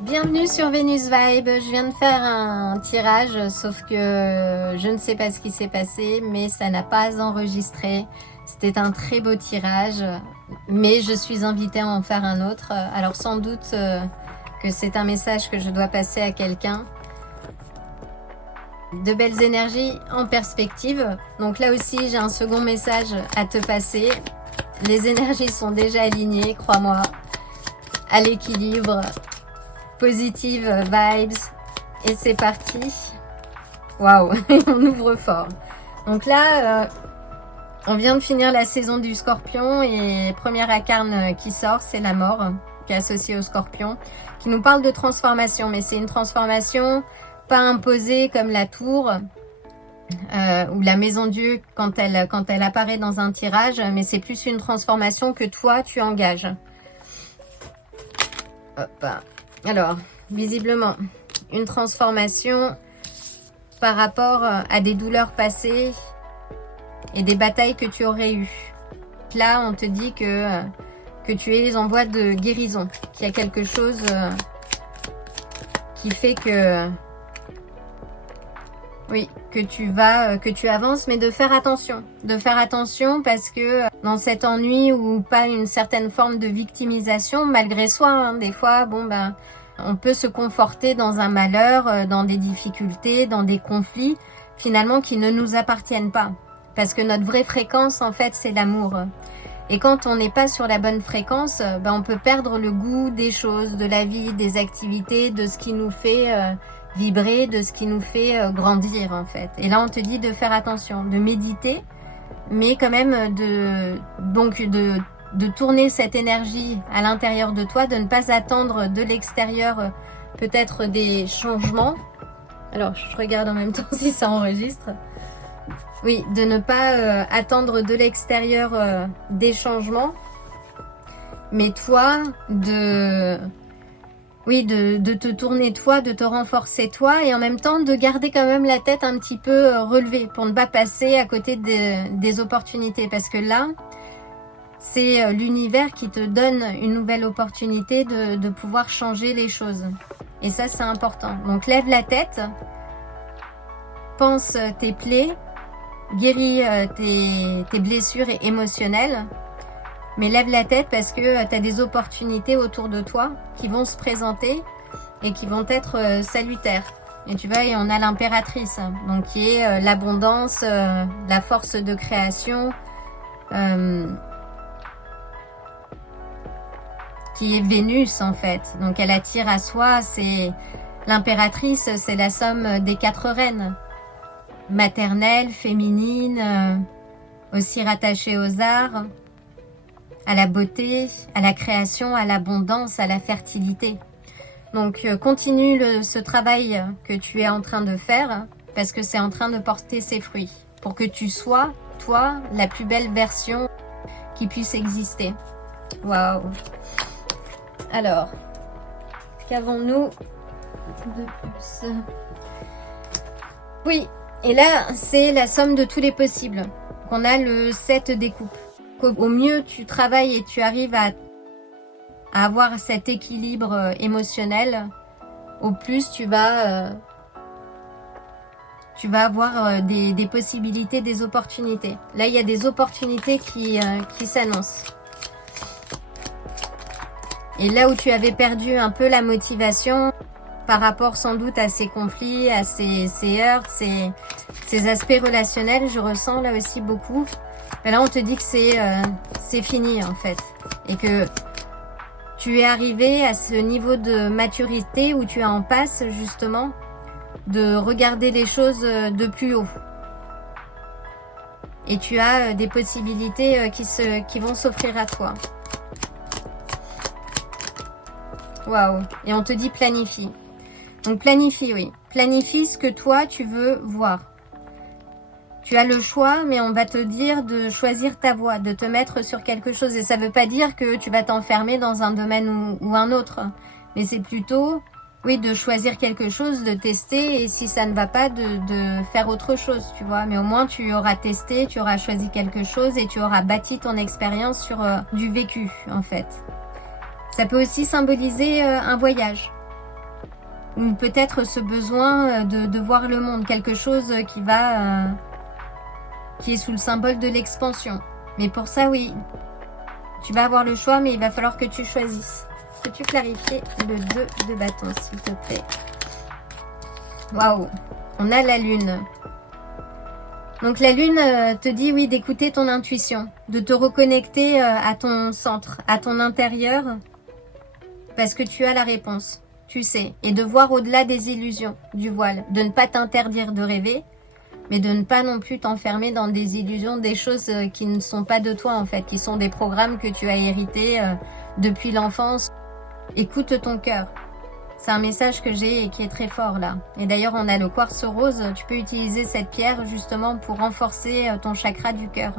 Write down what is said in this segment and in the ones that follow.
Bienvenue sur Venus Vibe. Je viens de faire un tirage, sauf que je ne sais pas ce qui s'est passé, mais ça n'a pas enregistré. C'était un très beau tirage, mais je suis invitée à en faire un autre. Alors sans doute que c'est un message que je dois passer à quelqu'un. De belles énergies en perspective. Donc là aussi, j'ai un second message à te passer. Les énergies sont déjà alignées, crois-moi, à l'équilibre. Positive vibes. Et c'est parti. Waouh, on ouvre fort. Donc là, on vient de finir la saison du Scorpion et première arcane qui sort, c'est la mort, qui est associée au Scorpion, qui nous parle de transformation, mais c'est une transformation pas imposée comme la tour ou la maison Dieu quand elle apparaît dans un tirage, mais c'est plus une transformation que toi tu engages. Hop. Alors, visiblement, une transformation par rapport à des douleurs passées et des batailles que tu aurais eues. Là, on te dit que tu es en voie de guérison, qu'il y a quelque chose qui fait que... Oui, que tu avances, mais de faire attention. De faire attention parce que dans cet ennui ou pas une certaine forme de victimisation, malgré soi, hein, des fois, bon ben, on peut se conforter dans un malheur, dans des difficultés, dans des conflits, finalement qui ne nous appartiennent pas. Parce que notre vraie fréquence, en fait, c'est l'amour. Et quand on n'est pas sur la bonne fréquence, ben, on peut perdre le goût des choses, de la vie, des activités, de ce qui nous fait vibrer, de ce qui nous fait grandir, en fait. Et là, on te dit de faire attention, de méditer, mais quand même de tourner cette énergie à l'intérieur de toi, de ne pas attendre de l'extérieur peut-être des changements. Alors, je regarde en même temps si ça enregistre. Oui, de ne pas attendre de l'extérieur des changements, mais toi, de te tourner toi, de te renforcer toi, et en même temps de garder quand même la tête un petit peu relevée pour ne pas passer à côté des opportunités. Parce que là, c'est l'univers qui te donne une nouvelle opportunité de pouvoir changer les choses. Et ça, c'est important. Donc, lève la tête, pense tes plaies, guéris tes blessures émotionnelles, mais lève la tête parce que tu as des opportunités autour de toi qui vont se présenter et qui vont être salutaires. Et tu vois, et on a l'impératrice, donc qui est l'abondance, la force de création, qui est Vénus en fait. Donc elle attire à soi, c'est l'impératrice, c'est la somme des 4 reines. Maternelle, féminine, aussi rattachée aux arts, à la beauté, à la création, à l'abondance, à la fertilité. Donc continue ce travail que tu es en train de faire parce que c'est en train de porter ses fruits pour que tu sois, toi, la plus belle version qui puisse exister. Waouh! Alors, qu'avons-nous de plus? Oui, et là, c'est la somme de tous les possibles. On a le 7 des coupes. Au mieux tu travailles et tu arrives à avoir cet équilibre émotionnel, au plus tu vas avoir des possibilités, des opportunités. Là, il y a des opportunités qui s'annoncent. Et là où tu avais perdu un peu la motivation par rapport sans doute à ces conflits, à ces heurts, ces aspects relationnels, je ressens là aussi beaucoup. Et là, on te dit que c'est fini en fait. Et que tu es arrivé à ce niveau de maturité où tu es en passe justement de regarder les choses de plus haut. Et tu as des possibilités qui vont s'offrir à toi. Waouh! Et on te dit planifie. Donc planifie, oui. Planifie ce que toi tu veux voir. Tu as le choix, mais on va te dire de choisir ta voie, de te mettre sur quelque chose. Et ça ne veut pas dire que tu vas t'enfermer dans un domaine ou un autre. Mais c'est plutôt oui, de choisir quelque chose, de tester, et si ça ne va pas, de faire autre chose, tu vois. Mais au moins, tu auras testé, tu auras choisi quelque chose et tu auras bâti ton expérience sur du vécu, en fait. Ça peut aussi symboliser un voyage. Ou peut-être ce besoin de voir le monde, quelque chose qui est sous le symbole de l'expansion. Mais pour ça, oui, tu vas avoir le choix, mais il va falloir que tu choisisses. Peux-tu clarifier le 2 de bâton, s'il te plaît? Waouh, on a la lune. Donc la lune te dit, oui, d'écouter ton intuition, de te reconnecter à ton centre, à ton intérieur, parce que tu as la réponse, tu sais, et de voir au-delà des illusions du voile, de ne pas t'interdire de rêver, mais de ne pas non plus t'enfermer dans des illusions, des choses qui ne sont pas de toi en fait, qui sont des programmes que tu as hérités depuis l'enfance. Écoute ton cœur. C'est un message que j'ai et qui est très fort là. Et d'ailleurs, on a le quartz rose. Tu peux utiliser cette pierre justement pour renforcer ton chakra du cœur.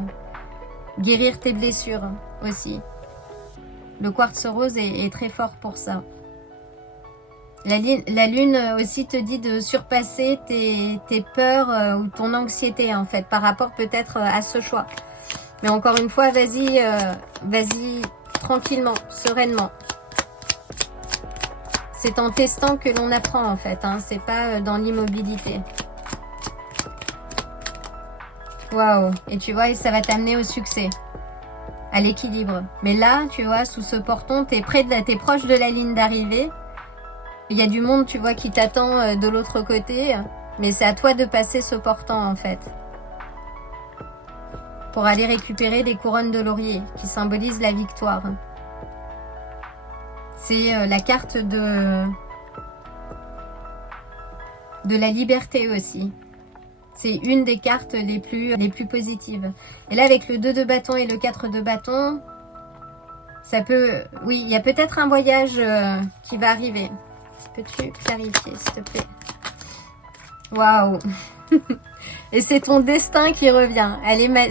Guérir tes blessures aussi. Le quartz rose est très fort pour ça. La lune aussi te dit de surpasser tes peurs ou ton anxiété en fait, par rapport peut-être à ce choix. Mais encore une fois, vas-y tranquillement, sereinement. C'est en testant que l'on apprend en fait, hein, c'est pas dans l'immobilité. Waouh! Et tu vois, ça va t'amener au succès, à l'équilibre. Mais là, tu vois, sous ce porton, t'es proche de la ligne d'arrivée. Il y a du monde, tu vois, qui t'attend de l'autre côté. Mais c'est à toi de passer ce portant en fait. Pour aller récupérer des couronnes de laurier qui symbolisent la victoire. C'est la carte de la liberté aussi. C'est une des cartes les plus positives. Et là, avec le 2 de bâton et le 4 de bâton, ça peut... Oui, il y a peut-être un voyage qui va arriver. Peux-tu clarifier, s'il te plaît? Waouh! Et c'est ton destin qui revient.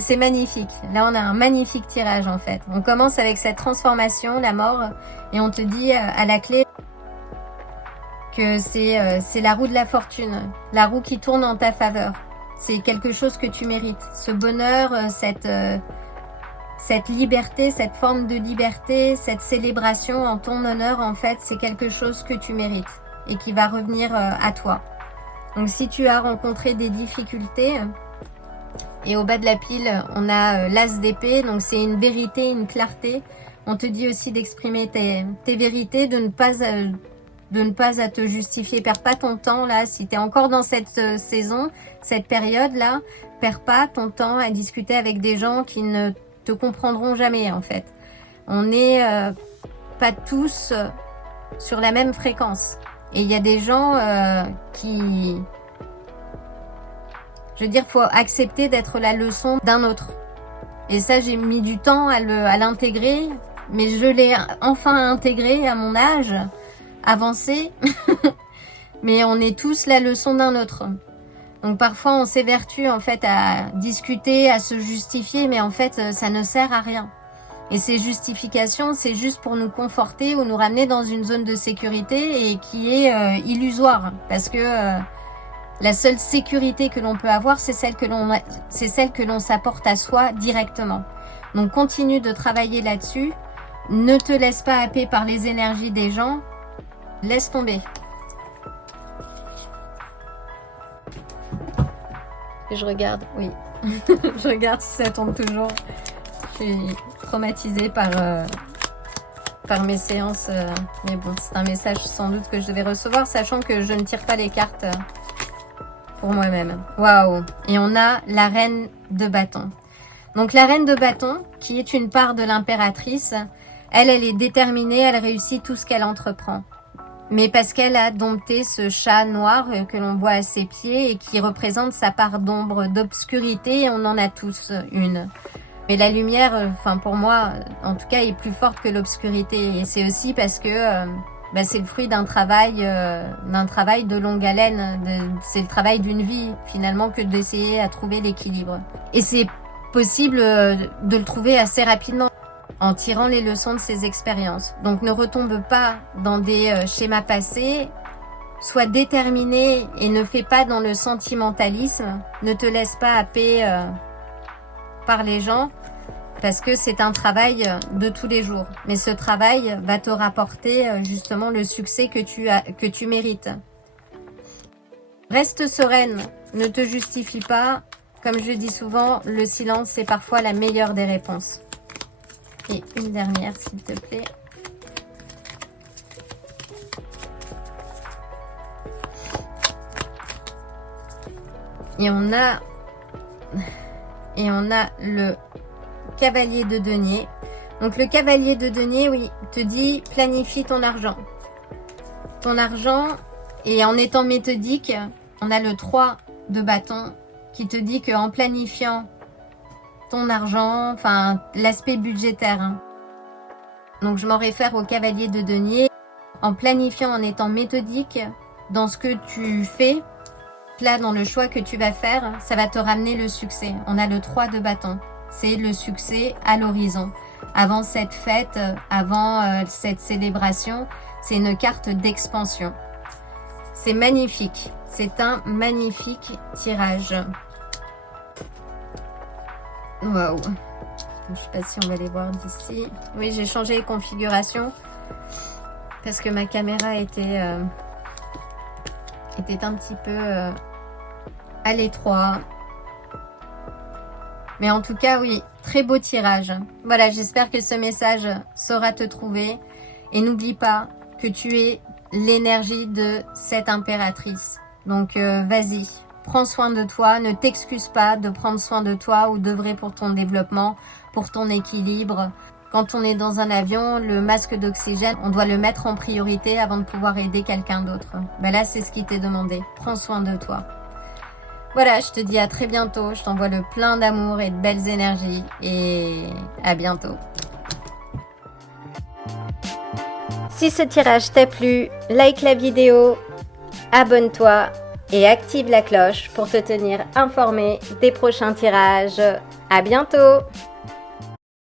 C'est magnifique. Là, on a un magnifique tirage, en fait. On commence avec cette transformation, la mort, et on te dit à la clé que c'est la roue de la fortune, la roue qui tourne en ta faveur. C'est quelque chose que tu mérites. Ce bonheur, cette liberté, cette forme de liberté, cette célébration en ton honneur, en fait, c'est quelque chose que tu mérites et qui va revenir à toi. Donc si tu as rencontré des difficultés, et au bas de la pile, on a l'as d'épée, donc c'est une vérité, une clarté. On te dit aussi d'exprimer tes vérités, de ne pas à te justifier. Perds pas ton temps là, si tu es encore dans cette saison, cette période-là, perds pas ton temps à discuter avec des gens qui ne te comprendront jamais en fait. On n'est pas tous sur la même fréquence. Et il y a des gens qui... Je veux dire, faut accepter d'être la leçon d'un autre. Et ça, j'ai mis du temps à l'intégrer, mais je l'ai enfin intégré à mon âge, avancé. Mais on est tous la leçon d'un autre. Donc parfois, on s'évertue en fait à discuter, à se justifier, mais en fait, ça ne sert à rien. Et ces justifications, c'est juste pour nous conforter ou nous ramener dans une zone de sécurité et qui est illusoire. Parce que la seule sécurité que l'on peut avoir, c'est celle que l'on s'apporte à soi directement. Donc continue de travailler là-dessus. Ne te laisse pas happer par les énergies des gens. Laisse tomber. Je regarde, oui. Je regarde si ça tombe toujours. Je suis traumatisée par mes séances. Mais bon, c'est un message sans doute que je devais recevoir, sachant que je ne tire pas les cartes pour moi-même. Waouh! Et on a la reine de bâton. Donc la reine de bâton, qui est une part de l'impératrice, elle est déterminée, elle réussit tout ce qu'elle entreprend. Mais parce qu'elle a dompté ce chat noir que l'on voit à ses pieds et qui représente sa part d'ombre, d'obscurité, on en a tous une. Mais la lumière, enfin pour moi, en tout cas, est plus forte que l'obscurité. Et c'est aussi parce que c'est le fruit d'un travail de longue haleine. C'est le travail d'une vie, finalement, que d'essayer à trouver l'équilibre. Et c'est possible de le trouver assez rapidement en tirant les leçons de ces expériences. Donc ne retombe pas dans des schémas passés, Sois déterminé et ne fais pas dans le sentimentalisme. Ne te laisse pas happer par les gens parce que c'est un travail de tous les jours. Mais ce travail va te rapporter justement le succès que tu mérites. Reste sereine, ne te justifie pas. Comme je dis souvent, le silence c'est parfois la meilleure des réponses. Et une dernière s'il te plaît. Et on a le cavalier de denier. Donc le cavalier de denier, oui, te dit planifie ton argent. Ton argent, et en étant méthodique, on a le 3 de bâton qui te dit qu'en planifiant ton argent, enfin l'aspect budgétaire, hein. Donc je m'en réfère au cavalier de denier. En planifiant, en étant méthodique dans ce que tu fais, là dans le choix que tu vas faire, ça va te ramener le succès. On a le 3 de bâton, c'est le succès à l'horizon. Avant cette fête, avant cette célébration, c'est une carte d'expansion. C'est magnifique, c'est un magnifique tirage. Waouh! Je ne sais pas si on va les voir d'ici. Oui, j'ai changé les configurations parce que ma caméra était un petit peu à l'étroit. Mais en tout cas, oui, très beau tirage. Voilà, j'espère que ce message saura te trouver. Et n'oublie pas que tu es l'énergie de cette impératrice. Donc, vas-y, prends soin de toi. Ne t'excuse pas de prendre soin de toi ou d'œuvrer pour ton développement, pour ton équilibre. Quand on est dans un avion, le masque d'oxygène, on doit le mettre en priorité avant de pouvoir aider quelqu'un d'autre. Ben là, c'est ce qui t'est demandé. Prends soin de toi. Voilà, je te dis à très bientôt. Je t'envoie le plein d'amour et de belles énergies. Et à bientôt. Si ce tirage t'a plu, like la vidéo, abonne-toi et active la cloche pour te tenir informé des prochains tirages. À bientôt!